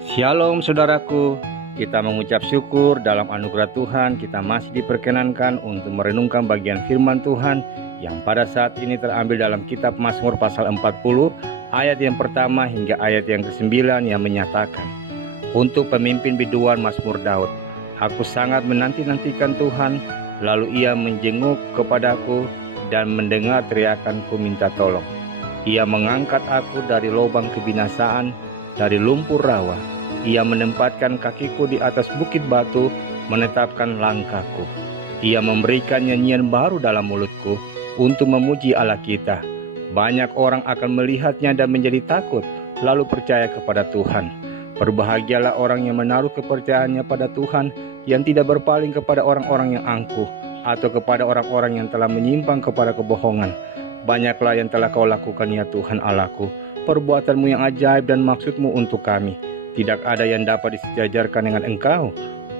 Shalom saudaraku, kita mengucap syukur dalam anugerah Tuhan kita masih diperkenankan untuk merenungkan bagian firman Tuhan yang pada saat ini terambil dalam kitab Mazmur pasal 40 ayat yang pertama hingga ayat yang ke-9 yang menyatakan, untuk pemimpin biduan Mazmur Daud, aku sangat menanti-nantikan Tuhan, lalu ia menjenguk kepadaku dan mendengar teriakanku minta tolong. Ia mengangkat aku dari lubang kebinasaan, dari lumpur rawa. Ia menempatkan kakiku di atas bukit batu, menetapkan langkahku. Ia memberikan nyanyian baru dalam mulutku untuk memuji Allah kita. Banyak orang akan melihatnya dan menjadi takut, lalu percaya kepada Tuhan. Berbahagialah orang yang menaruh kepercayaannya pada Tuhan, yang tidak berpaling kepada orang-orang yang angkuh, atau kepada orang-orang yang telah menyimpang kepada kebohongan. Banyaklah yang telah kau lakukan ya Tuhan Allahku, perbuatanmu yang ajaib dan maksudmu untuk kami. Tidak ada yang dapat disejajarkan dengan engkau.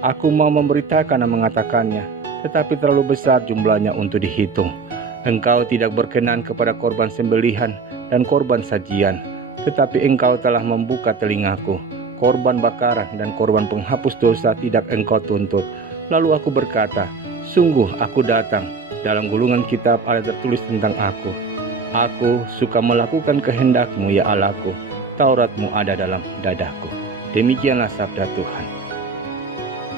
Aku mau memberitakan dan mengatakannya, tetapi terlalu besar jumlahnya untuk dihitung. Engkau tidak berkenan kepada korban sembelihan dan korban sajian, tetapi engkau telah membuka telingaku. Korban bakaran dan korban penghapus dosa tidak engkau tuntut. Lalu aku berkata, sungguh aku datang. Dalam gulungan kitab ada tertulis tentang aku. Aku suka melakukan kehendak-Mu ya Allahku. Taurat-Mu ada dalam dadaku. Demikianlah sabda Tuhan.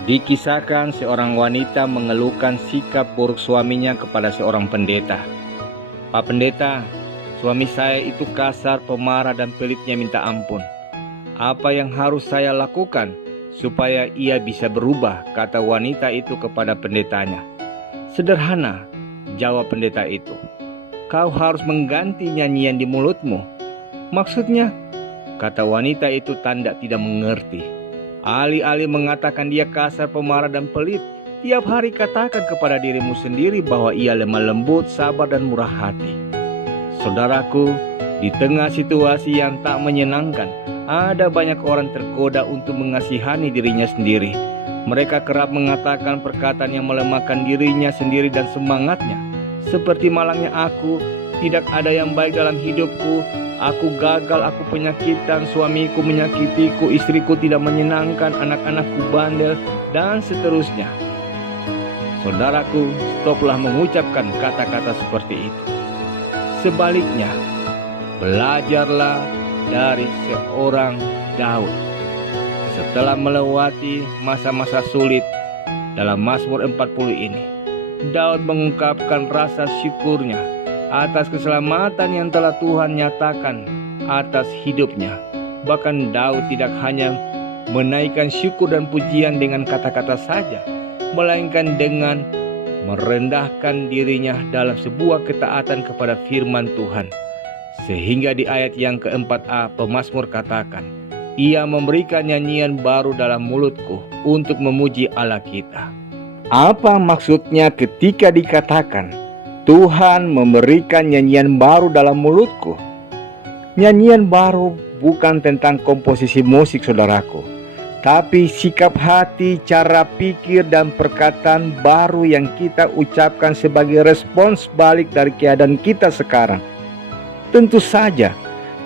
Dikisahkan seorang wanita mengeluhkan sikap buruk suaminya kepada seorang pendeta. Pak pendeta, suami saya itu kasar, pemarah dan pelitnya minta ampun. Apa yang harus saya lakukan supaya ia bisa berubah, kata wanita itu kepada pendetanya. Sederhana, jawab pendeta itu. Kau harus mengganti nyanyian di mulutmu. Maksudnya, kata wanita itu tanda tidak mengerti. Alih-alih mengatakan dia kasar, pemarah dan pelit, tiap hari katakan kepada dirimu sendiri bahwa ia lemah lembut, sabar dan murah hati. Saudaraku, di tengah situasi yang tak menyenangkan, ada banyak orang tergoda untuk mengasihani dirinya sendiri. Mereka kerap mengatakan perkataan yang melemahkan dirinya sendiri dan semangatnya. Seperti malangnya aku, tidak ada yang baik dalam hidupku. Aku gagal, aku penyakitan, suamiku menyakitiku, istriku tidak menyenangkan, anak-anakku bandel, dan seterusnya. Saudaraku, stoplah mengucapkan kata-kata seperti itu. Sebaliknya, belajarlah dari seorang Daud. Setelah melewati masa-masa sulit dalam Mazmur 40 ini, Daud mengungkapkan rasa syukurnya atas keselamatan yang telah Tuhan nyatakan atas hidupnya. Bahkan Daud tidak hanya menaikkan syukur dan pujian dengan kata-kata saja, melainkan dengan merendahkan dirinya dalam sebuah ketaatan kepada firman Tuhan. Sehingga di ayat yang ke-4a pemazmur katakan, ia memberikan nyanyian baru dalam mulutku untuk memuji Allah kita. Apa maksudnya ketika dikatakan Tuhan memberikan nyanyian baru dalam mulutku? Nyanyian baru bukan tentang komposisi musik saudaraku, tapi sikap hati, cara pikir dan perkataan baru yang kita ucapkan sebagai respons balik dari keadaan kita sekarang. Tentu saja,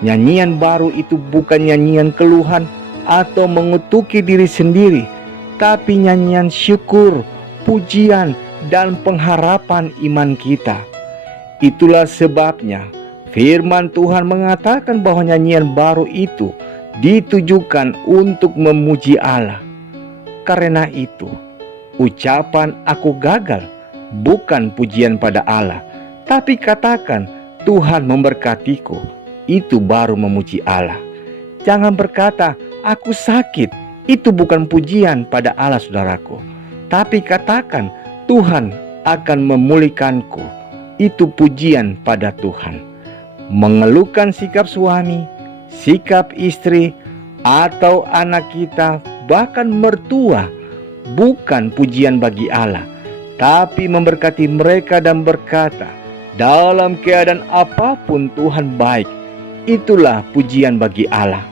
nyanyian baru itu bukan nyanyian keluhan atau mengutuki diri sendiri, tapi nyanyian syukur, pujian, dan pengharapan iman kita. Itulah sebabnya firman Tuhan mengatakan bahwa nyanyian baru itu ditujukan untuk memuji Allah. Karena itu, ucapan aku gagal bukan pujian pada Allah, tapi katakan Tuhan memberkatiku, itu baru memuji Allah. Jangan berkata, aku sakit, itu bukan pujian pada Allah saudaraku. Tapi katakan, Tuhan akan memulihkanku, itu pujian pada Tuhan. Mengeluhkan sikap suami, sikap istri, atau anak kita, bahkan mertua, bukan pujian bagi Allah, tapi memberkati mereka dan berkata, dalam keadaan apapun Tuhan baik. Itulah pujian bagi Allah.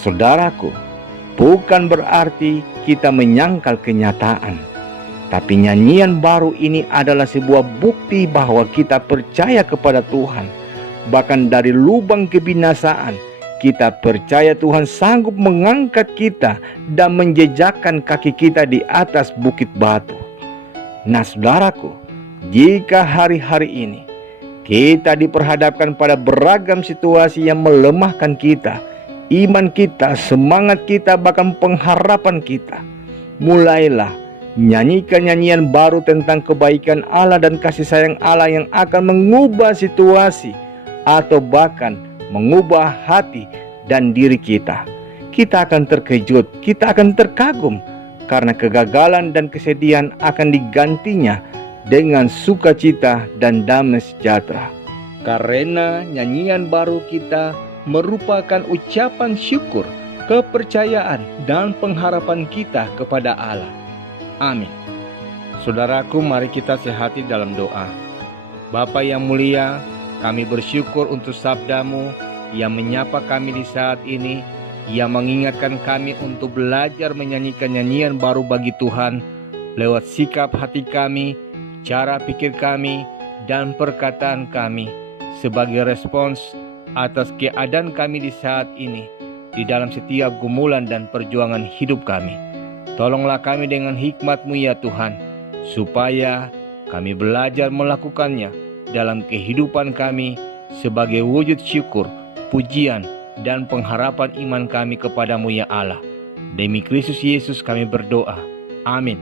Saudaraku, bukan berarti kita menyangkal kenyataan, tapi nyanyian baru ini adalah sebuah bukti bahwa kita percaya kepada Tuhan. Bahkan dari lubang kebinasaan, Kita percaya Tuhan sanggup mengangkat kita dan menjejakkan kaki kita di atas bukit batu. Nah saudaraku, jika hari-hari ini kita diperhadapkan pada beragam situasi yang melemahkan kita, iman kita, semangat kita, bahkan pengharapan kita, mulailah nyanyikan nyanyian baru tentang kebaikan Allah dan kasih sayang Allah yang akan mengubah situasi atau bahkan mengubah hati dan diri kita. Kita akan terkejut, kita akan terkagum, karena kegagalan dan kesedihan akan digantinya dengan sukacita dan damai sejahtera. Karena nyanyian baru kita merupakan ucapan syukur, kepercayaan, dan pengharapan kita kepada Allah. Amin. Saudaraku, mari kita sehati dalam doa. Bapa yang mulia, kami bersyukur untuk sabda-Mu yang menyapa kami di saat ini, yang mengingatkan kami untuk belajar menyanyikan nyanyian baru bagi Tuhan lewat sikap hati kami, cara pikir kami, dan perkataan kami sebagai respons atas keadaan kami di saat ini, di dalam setiap gumulan dan perjuangan hidup kami. Tolonglah kami dengan hikmat-Mu ya Tuhan, supaya kami belajar melakukannya dalam kehidupan kami sebagai wujud syukur, pujian, dan pengharapan iman kami kepadamu ya Allah. Demi Kristus Yesus kami berdoa. Amin.